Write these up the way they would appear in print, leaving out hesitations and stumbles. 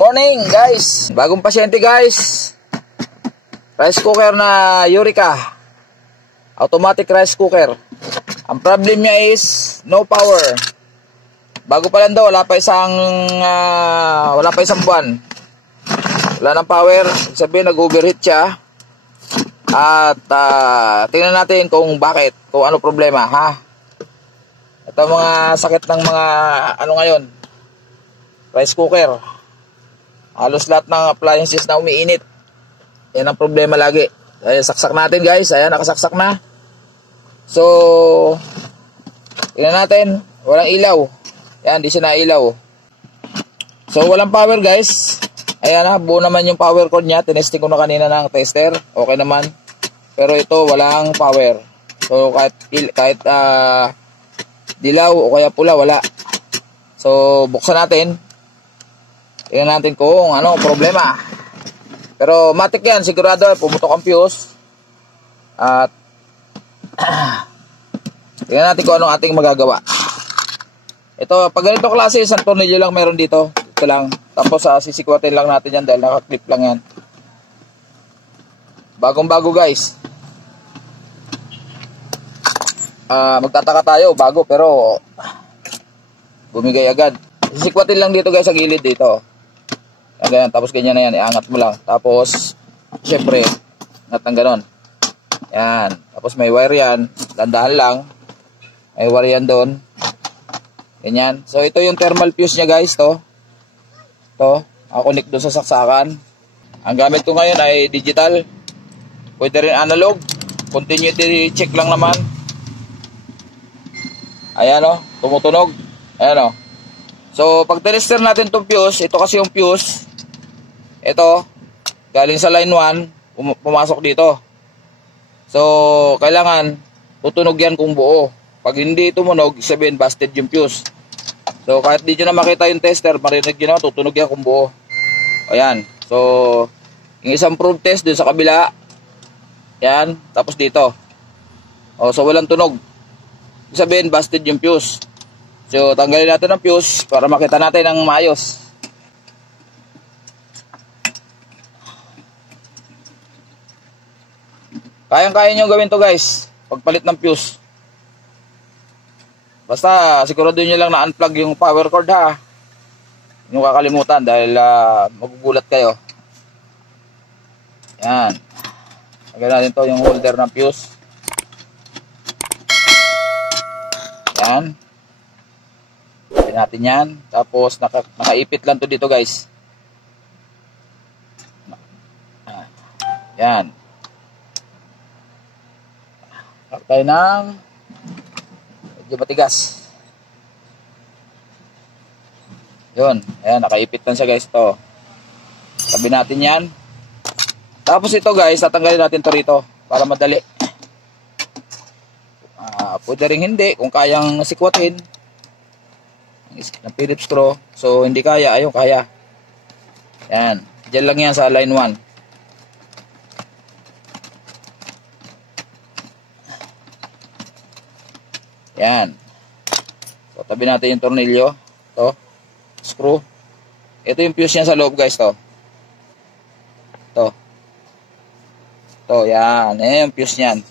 morning guys. Bagong pasyente guys. Rice cooker na Eureka. Automatic rice cooker. Ang problem niya is no power. Bago pa lang daw, wala pa isang buwan. Wala nang power, sabihin nag-overheat siya. At tingnan natin kung bakit, kung ano problema, ha. Ito mga sakit ng mga ano ngayon. Rice cooker. Halos lahat ng appliances na umiinit. Yan ang problema lagi. Ay, saksak natin guys. Ayan, nakasaksak na. So, tingnan natin. Walang ilaw. Yan, di siya nailaw. So, walang power guys. Ayan na, buo naman yung power cord niya. Tinesting ko na kanina ng tester. Okay naman. Pero ito, walang power. So, kahit dilaw o kaya pula, wala. So, buksan natin. Tingnan natin kung ano problema. Pero matik yan, sigurado pumutok ang fuse. At tingnan natin kung anong ating magagawa. Ito, pag ganito klase, isang tornilyo lang meron dito. Ito lang. Tapos sisikwatin lang natin yan dahil naka-clip lang yan. Bagong-bago guys. Magtataka tayo, bago pero bumigay agad. Sisikwatin lang dito guys sa gilid dito. Ganyan, tapos ganyan na yan, iangat mo lang. Tapos, syempre, natang ganon. Yan. Tapos may wire yan. Dandahan lang. May wire yan doon. Ganyan. So, ito yung thermal fuse niya guys, to. To. Nakakunik doon sa saksakan. Ang gamit ko ngayon ay digital. Pwede rin analog. Continuity check lang naman. Ayan o. Tumutunog. Ayan o. So, pag tester natin itong fuse, ito kasi yung fuse. Ito, galing sa line 1, pumasok dito. So, kailangan tutunog yan kung buo. Pag hindi tumunog, sabihin busted yung fuse. So, kahit di nyo na makita yung tester, marinig nyo na, tutunog yan kung buo. Ayan. So, yung isang probe test dun sa kabila. Yan. Tapos dito. O, so, walang tunog. Sabihin, busted yung fuse. So, tanggalin natin ang fuse para makita natin ang maayos. Kayang-kaya nyo gawin to guys. Pagpalit ng fuse. Basta sigurado nyo lang na-unplug yung power cord ha. Hindi nyo kakalimutan dahil magugulat kayo. Yan. Lagyan natin to yung holder ng fuse. Yan. Lagyan natin yan. Tapos nakaipit lang to dito guys. Yan. Tayo ng medyo matigas. Yun. Ayan, nakaipit lang siya guys to. Tabi natin yan. Tapos ito guys, tatanggalin natin to rito para madali. Pwede rin hindi kung kayang sikwatin ng Phillips screw. So hindi kaya, ayun kaya. Yan. Diyan lang yan sa line 1. Yan. So, tabi natin yung tornilyo. To. Screw. Ito yung fuse niya sa loob guys. To. To. To. Yan. Yan yung fuse niyan.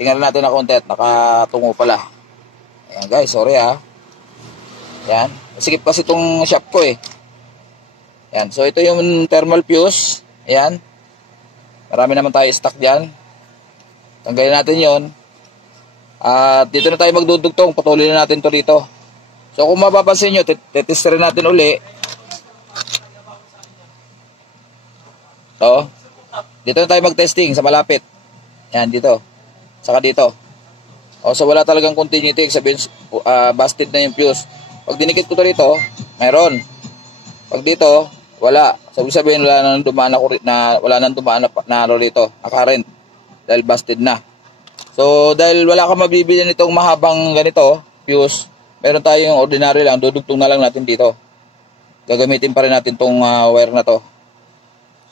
Tingnan natin na konti at nakatungo pala. Ayan guys. Sorry ha. Yan. Masikip kasi itong shop ko eh. Yan. So, ito yung thermal fuse. Ayan. Marami naman tayo stock dyan. Tanggalin natin yon. At dito na tayo magdudugtong, patuloy na natin to dito. So kung mapapansin nyo, titesterin natin uli. So, dito na tayo mag-testing sa malapit. Yan, dito. Saka dito. O, so wala talagang continuity, sabihin busted na yung fuse. Pag dinikit ko to dito, mayroon. Pag dito, wala. Sabihin wala nang dumaan na rito, na current. Dahil busted na. So, dahil wala ka mabibili nitong mahabang ganito, fuse, meron tayong ordinary lang, dudugtong na lang natin dito. Gagamitin pa rin natin tong wire na to.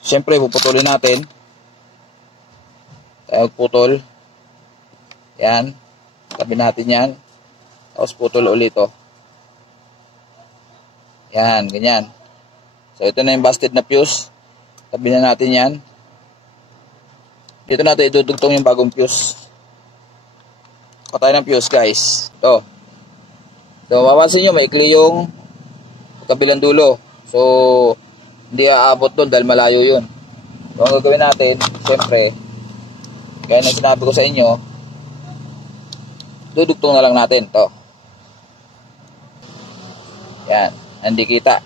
Siyempre, puputulin natin. Tayo putol. Yan. Tabi natin yan. Tapos putol ulit to. Yan, ganyan. So, ito na yung busted na fuse. Tabi na natin yan. Dito natin idudugtong yung bagong fuse. Patay ng fuse, guys. Ito. So, mapapansin nyo, maikli yung kabilang dulo. So, hindi aabot doon dahil malayo yun. So, ang gagawin natin, siyempre, gaya ng sinabi ko sa inyo, dudugtong na lang natin to. Yan, hindi kita.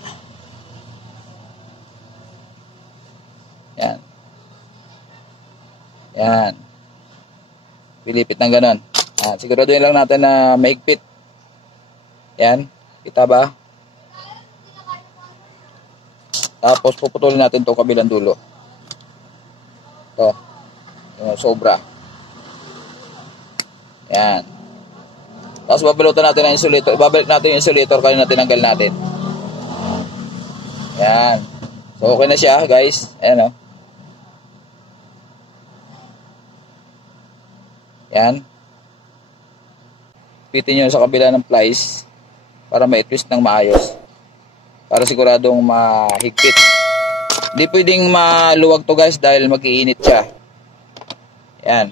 Yan. Yan. Pilipit ng ganon. Siguraduhin lang natin na maigpit. Yan, kita ba? Tapos puputulin natin to kabilang dulo. To. Yung sobra. Yan. Tapos babalutan natin ang insulator. Babalik natin yung insulator kaya tinanggal natin. Yan. So okay na siya, guys. Ayan o. Yan. Pitin nyo sa kabila ng plies para ma-twist ng maayos. Para siguradong mahigpit. Hindi pwedeng maluwag to, guys, dahil mag-iinit siya. Yan.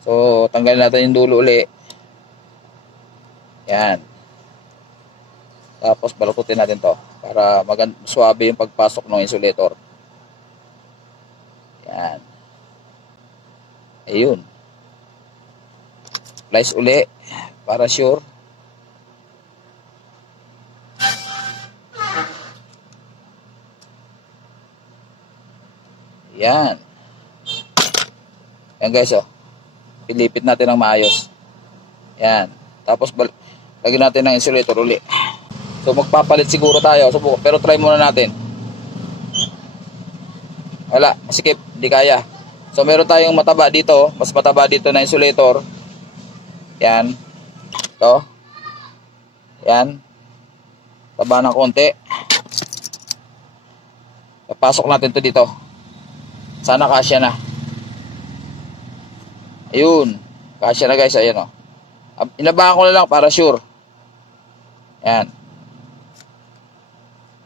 So tanggalin natin yung dulo uli. Yan. Tapos balututin natin to para suwabe yung pagpasok ng insulator. Yan. Ayun. Plies uli para sure. Yan. Yan, guys, oh. Pilipit natin ng maayos. Yan. Tapos lagyan natin ng insulator uli. So magpapalit siguro tayo. Pero try muna natin. Wala, masikip, di kaya. So meron tayong mataba dito, mas mataba dito na insulator. Yan. Ito. Yan. Taba ng konti. Papasok natin to dito. Sana kasya na. Ayun. Kasya na, guys, ayan, oh. Inabahan ko na lang para sure. Ayan.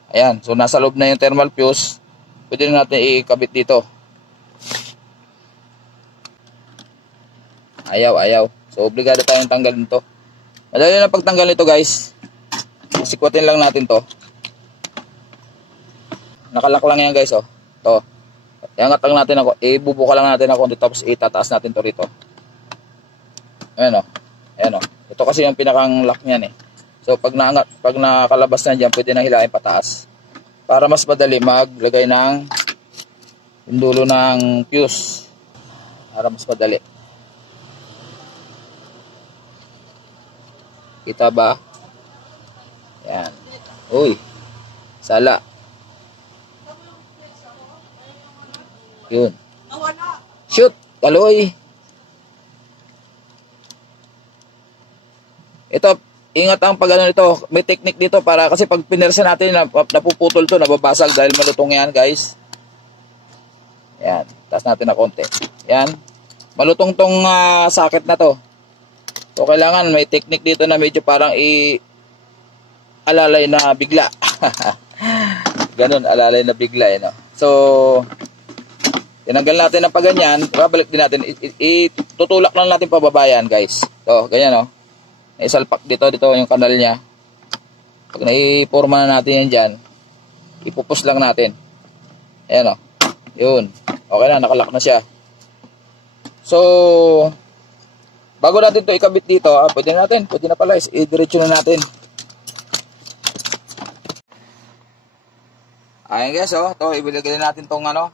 Ayan. So, nasa loob na yung thermal fuse. Pwede na natin ikabit dito. Ayaw. So, obligado tayong tanggalin to. Madali na pagtanggal nito, guys. Sikwatin lang natin to. Nakalak lang yan, guys, oh. To. Iangat lang natin ako. Ibubuka lang natin ako. Tapos itataas natin to rito. Ayan, oh. Ayan, oh. Ito kasi yung pinakang lock niyan, eh. So pag nakalabas na diyan, pwede na hilahin pataas. Para mas madali maglagay ng yung dulo ng fuse. Para mas madali. Kita ba? Yan. Uy. Sala. Yun. Shoot. Kaloy. Ito, ingat ang pag-ano nito. May technique dito para kasi pag pinersa natin, napuputol to, nababasag dahil malutong yan, guys. Yan. Taas natin na konti. Yan. Malutong tong socket na to. So, kailangan may technique dito na medyo parang alalay na bigla. Ganun, alalay na bigla, no? So, tinanggal natin ang paganyan. Babalik din natin. Tutulak lang natin pababayan, guys. So, ganyan, no? Isalpak dito yung kanal niya. Pag naiporma na natin yan dyan, ipupus lang natin. Ayan, o. Yun. Okay na, nakalak na siya. So, bago natin to ikabit dito, pwede na pala, i-diretso na natin. Ayan, guys, oh. Ito, ibilagay natin tong ano.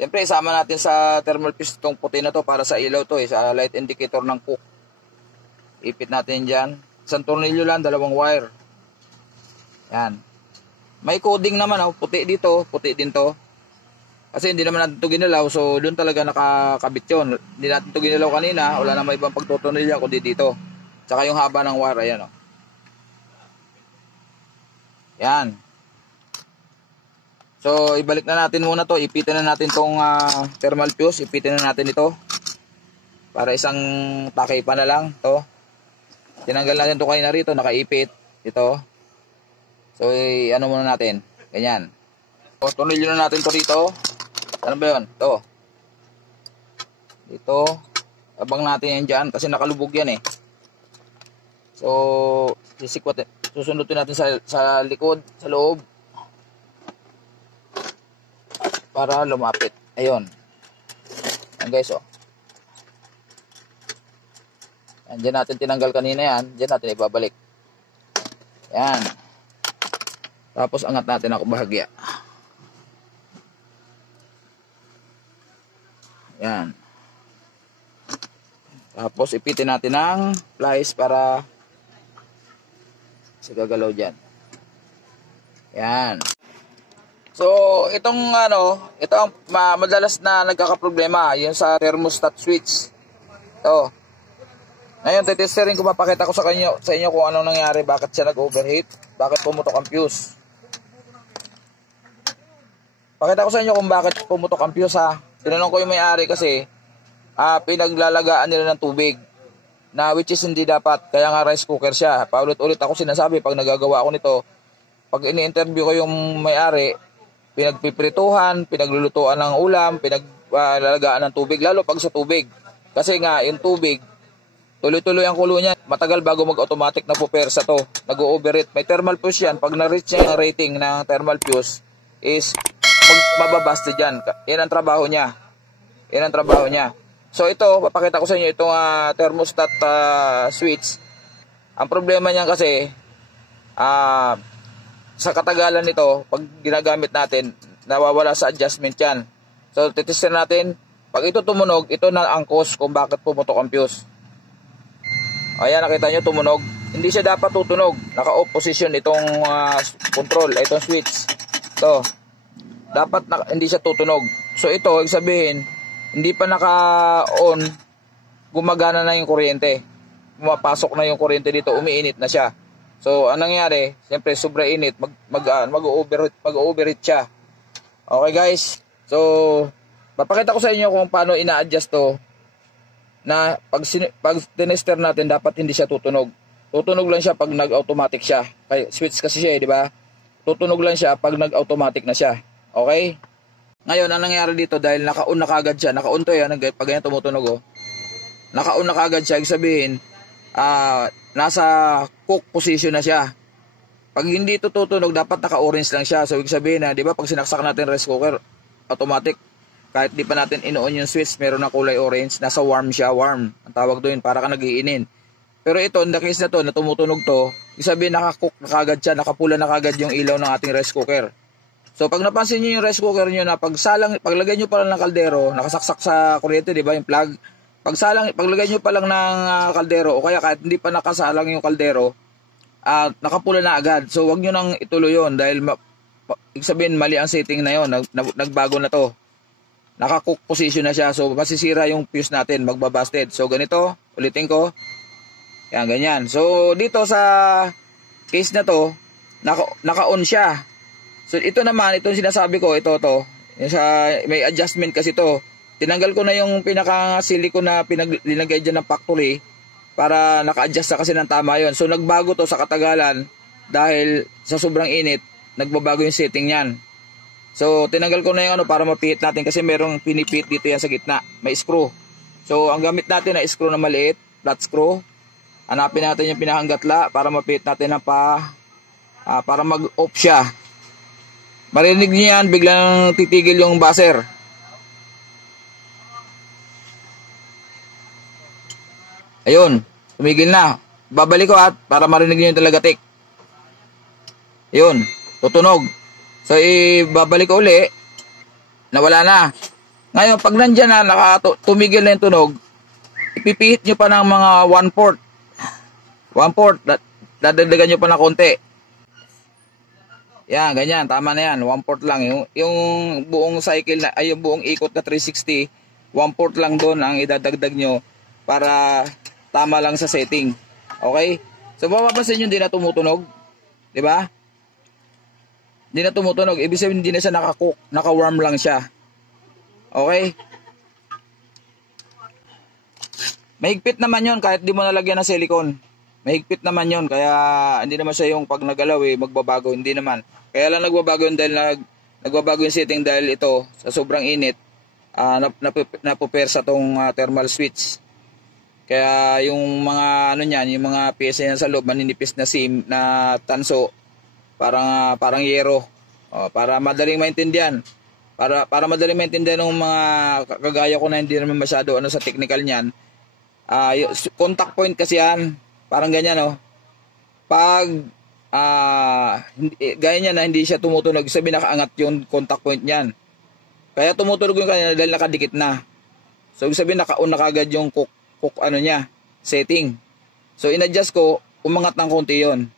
Siyempre, isama natin sa thermal fuse tong puti na to para sa ilaw to, sa light indicator ng cook. Ipit natin dyan. Isang tornilyo lang, 2 wire. Yan. May coding naman, oh. Puti dito, puti din to. Kasi hindi naman natin ito ginalaw, so doon talaga nakakabit yun. Hindi natin ito ginalaw kanina, wala naman ibang pagtutornilyo kundi dito. Tsaka yung haba ng wire, ayan, oh. Yan. So, ibalik na natin muna to. Ipitin na natin tong thermal fuse. Ipitin na natin ito. Para isang takay pa na lang to. Tinanggal natin to kanina rito, nakaipit ito. So ano muna natin? Ganyan. O, tornilyo na natin to dito. Ano ba yun? Ito. Dito. Abang natin yan dyan kasi nakalubog yan eh. So, susundutin natin sa likod, sa loob. Para lumapit. Ayun. Ayan guys, oh. Ayan, dyan natin tinanggal kanina yan. Dyan natin ibabalik. Ayan. Tapos angat natin ang bahagya. Ayan. Tapos ipitin natin ng pliers para sa gagalaw dyan. Ayan. So, itong ito ang madalas na nagkakaproblema, yung sa thermostat switch. Ito. Ngayon, tetesterin ko, mapakita ko sa inyo kung anong nangyari, bakit siya nag-overheat, bakit pumutok ang fuse. Pakita ko sa inyo kung bakit pumutok ang fuse ha. Tinanong ko yung may-ari kasi, pinaglalagaan nila ng tubig, na which is hindi dapat, kaya nga rice cooker siya. Paulit-ulit ako sinasabi, pag nagagawa ako nito, pag ini-interview ko yung may-ari, pinagpiprituhan, pinaglulutuan ng ulam, pinaglalagaan ng tubig, lalo pag sa tubig. Kasi nga, yung tubig, tuloy-tuloy ang kulo niya. Matagal bago mag-automatic na pupersa to. Nag-overheat. May thermal fuse yan. Pag na-reach niya yung rating ng thermal fuse, is mababasta dyan. Yan ang trabaho niya. Yan ang trabaho niya. So ito, papakita ko sa inyo itong thermostat switch. Ang problema niyan kasi, sa katagalan nito, pag ginagamit natin, nawawala sa adjustment yan. So, titestin natin. Pag ito tumunog, ito na ang cause kung bakit pumutok ang fuse. Ayan, nakita nyo, tumunog. Hindi siya dapat tutunog. Naka-off position itong control, itong switch. Ito. Dapat hindi siya tutunog. So, ito, ibig sabihin, hindi pa naka-on, gumagana na yung kuryente. Pumapasok na yung kuryente dito, umiinit na siya. So, anong nangyari? Siyempre, sobra init. Mag-overheat siya. Okay, guys. So, papakita ko sa inyo kung paano ina-adjust to na pag tinester natin, dapat hindi siya tutunog. Tutunog lang siya pag nag-automatic siya. Kaya, switch kasi siya, di ba? Tutunog lang siya pag nag-automatic na siya. Okay? Ngayon, anong nangyari dito? Dahil naka-on na kagad siya. Naka-on to yan. Pag ganyan tumutunog, oh. Naka-on na kagad siya. Ibig sabihin, nasa cook position na siya. Pag hindi ito tutunog, dapat naka-orange lang siya. So, ibig sabihin na, di ba, pag sinaksak natin rice cooker, automatic, kahit di pa natin ino-on yung switch, meron na kulay orange, nasa warm siya, warm. Ang tawag doon, para ka nag-iinin. Pero ito, in the case na to, na tumutunog to, ibig sabihin, naka-cook na kagad siya, nakapula na kagad yung ilaw ng ating rice cooker. So, pag napansin nyo yung rice cooker nyo na paglagay nyo pa lang ng kaldero, nakasaksak sa kuryente, di ba, yung plug, paglagay nyo pa lang ng kaldero, o kaya kahit hindi pa nakasalang yung kaldero, nakapula na agad. So, wag nyo nang ituloy yun dahil ibig sabihin, mali ang setting na yun. Nagbago na to. Naka-cook position na siya. So, masisira yung fuse natin. Magbabasted. So, ganito. Ulitin ko. Yan, ganyan. So, dito sa case na to, naka-on siya. So, ito naman, itong sinasabi ko, ito. May adjustment kasi to. Tinanggal ko na yung pinaka-silicone na linagay dyan ng factory para naka-adjust na kasi ng tama yon. So, nagbago to sa katagalan dahil sa sobrang init, nagbabago yung setting niyan. So, tinanggal ko na yung para mapihit natin kasi merong pinipihit dito yan sa gitna. May screw. So, ang gamit natin na screw na maliit, flat screw. Hanapin natin yung pinakanggatla para mapihit natin para mag-off siya. Marinig niyo yan, biglang titigil yung buzzer. Ayun, tumigil na. Babalik ko para marinig nyo yung talagatik. Ayun, tutunog. So, babalik ko uli. Nawala na. Ngayon, pag nandyan na, tumigil na yung tunog, ipipihit nyo pa ng mga 1/4. 1/4. Dadagdagan nyo pa ng konti. Yan, ganyan. Tama na yan. 1/4 lang. Yung buong cycle, yung buong ikot na 360, 1/4 lang doon ang idadagdag nyo para tama lang sa setting. Okay? So, mapapansin nyo, hindi na tumutunog. Diba? Hindi na tumutunog. Ibig sabihin, hindi na siya naka-cook. Naka-warm lang siya. Okay? Mahigpit naman yon kahit di mo nalagyan ng silicone. Mahigpit naman yon. Kaya, hindi naman siya yung pag nagalaw magbabago. Hindi naman. Kaya lang nagbabago yun dahil nagbabago yung setting dahil ito sa sobrang init napupersa tong thermal switch. Kaya yung mga ano niyan, yung mga pyesa niyan sa loob maninipis na na tanso, parang yero. Para madaling maintindihan. Para madaling maintindihan ng mga kagaya ko na hindi naman masyado sa technical niyan. Contact point kasi yan. Parang ganyan, oh. Pag gaya niya na hindi siya tumutunog, sabi nakaangat yung contact point niyan. Kaya tumutunog yung kanya dahil nakadikit na. So ibig sabihin naka-on na kagad yung cook niya, setting. So in-adjust ko, umangat ng konti yon.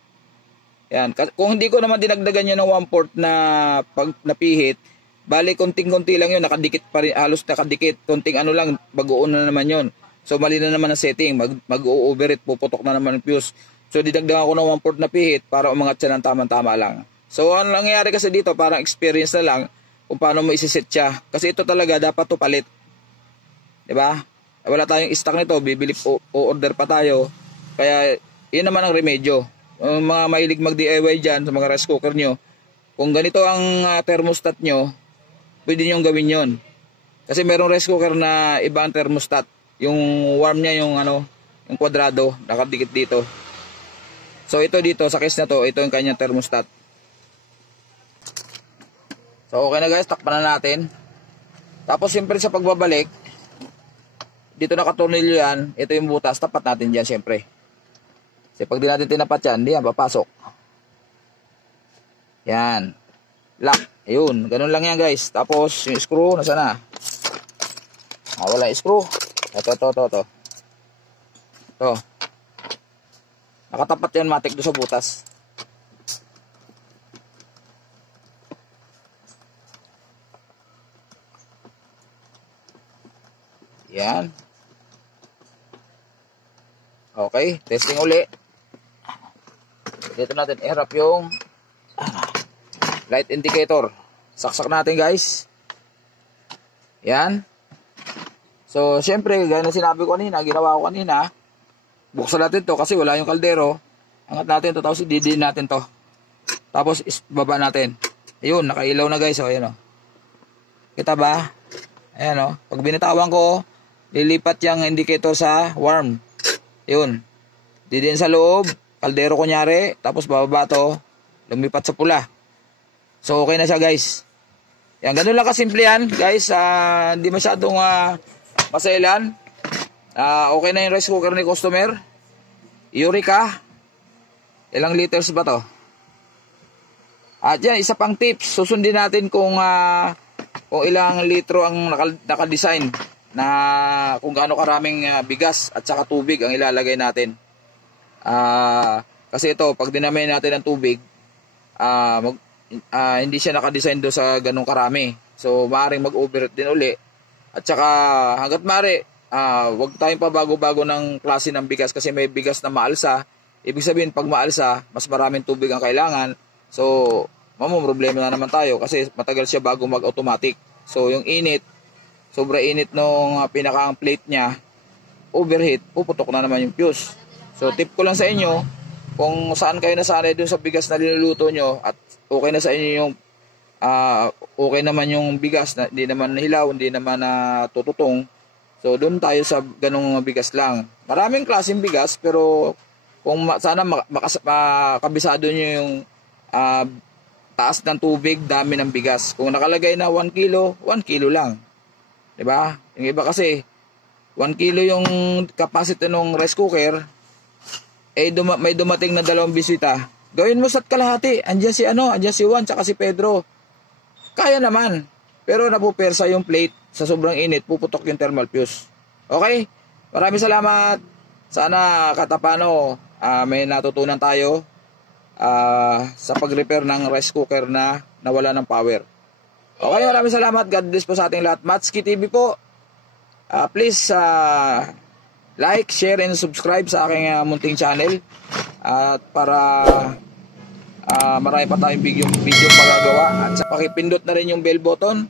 Yan. Kung hindi ko naman dinagdagan yun ng 1/4 na pag napihit, bali konting-konti lang yun, nakadikit pa rin, halos nakadikit, konting ano lang, bagoon na naman yun. So mali na naman ang setting, mag-overheat, puputok na naman yung fuse. So didagdagan ko ng 1/4 na pihit para umangat siya ng tama-tama lang. So ang nangyayari kasi dito, parang experience na lang kung paano mo isiset siya. Kasi ito talaga dapat to palit. 'Di ba? Wala tayong stock nito, bibili o order pa tayo. Kaya yun naman ang remedyo. Ang mga mahilig mag-DIY dyan sa mga rice cooker nyo, kung ganito ang thermostat nyo, pwede nyo gawin yon. Kasi merong rice cooker na iba ang thermostat. Yung warm niya, yung kwadrado, nakadikit dito. So ito dito, sa case na to, ito yung kanyang thermostat. So okay na guys, takpan na natin. Tapos siyempre sa pagbabalik, dito nakatornilyo yan, ito yung butas, tapat natin dyan siyempre. Kasi pag di natin tinapat yan, di yan, papasok. Yan. Lock. Ayun, ganun lang yan guys. Tapos yung screw, nasa na? Wala yung screw. Ito. Ito. Nakatapat yan, matik doon sa butas. Yan. Okay, testing uli. Dito natin i-harap yung light indicator. Saksak natin guys. Yan. So, syempre, gaya na sinabi ko kanina, ginawa ko kanina, buksan natin to kasi wala yung kaldero. Angat natin to, tapos didiin natin to. Tapos, baba natin. Ayun, nakailaw na guys. O, ayan o. Kita ba? Ayan o. Pag binitawan ko, lilipat yung indicator sa warm. Ayun. Didiin sa loob, kaldero kunyari, tapos bababa to, lumipat sa pula. So, okay na siya guys. Yan, ganun lang kasimple yan guys. Hindi masyadong masailan. Okay na yung rice cooker ni customer. Eureka. Ilang liters ba to? At yan, isa pang tips. Susundin natin kung ilang litro ang nakadesign na kung gaano karaming bigas at saka tubig ang ilalagay natin. Kasi ito, pag dinamay natin ng tubig, hindi siya nakadesign do sa ganong karami. So, maaaring mag-overheat din uli. At saka, hanggat maaari, wag tayong pabago-bago ng klase ng bigas kasi may bigas na maalsa. Ibig sabihin, pag maalsa, mas maraming tubig ang kailangan. So, problema na naman tayo kasi matagal siya bago mag-automatic. So, yung init, sobra init nung pinakang plate niya, overheat, puputok na naman yung fuse. So, tip ko lang sa inyo, kung saan kayo nasanay dun sa bigas na linuluto nyo at okay na sa inyo yung okay naman yung bigas na hindi naman hilaw, hindi naman tututong. So doon tayo sa ganung bigas lang. Maraming klaseng bigas pero kung sana makabisado nyo yung taas ng tubig, dami ng bigas. Kung nakalagay na 1 kilo, 1 kilo lang. 'Di ba? Yung iba kasi 1 kilo yung capacity ng rice cooker, may dumating na 2 bisita. Gawin mo sa kalahati. Andiyan si Juan, tsaka si Pedro. Kaya naman. Pero napupersa yung plate sa sobrang init, puputok yung thermal fuse. Okay? Maraming salamat. Sana katapano may natutunan tayo sa pag-repair ng rice cooker na nawala ng power. Okay, maraming salamat. God bless po sa ating lahat. Matsuki TV po. Please like, share, and subscribe sa aking munting channel. At para marami pa tayong video magagawa. At sa pakipindot na rin yung bell button.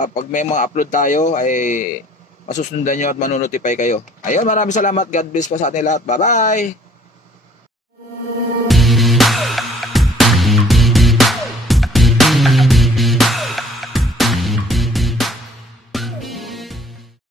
Pag may mga upload tayo ay masusundan nyo at manonotify kayo. Ayun, maraming salamat. God bless po sa ating lahat. Bye-bye!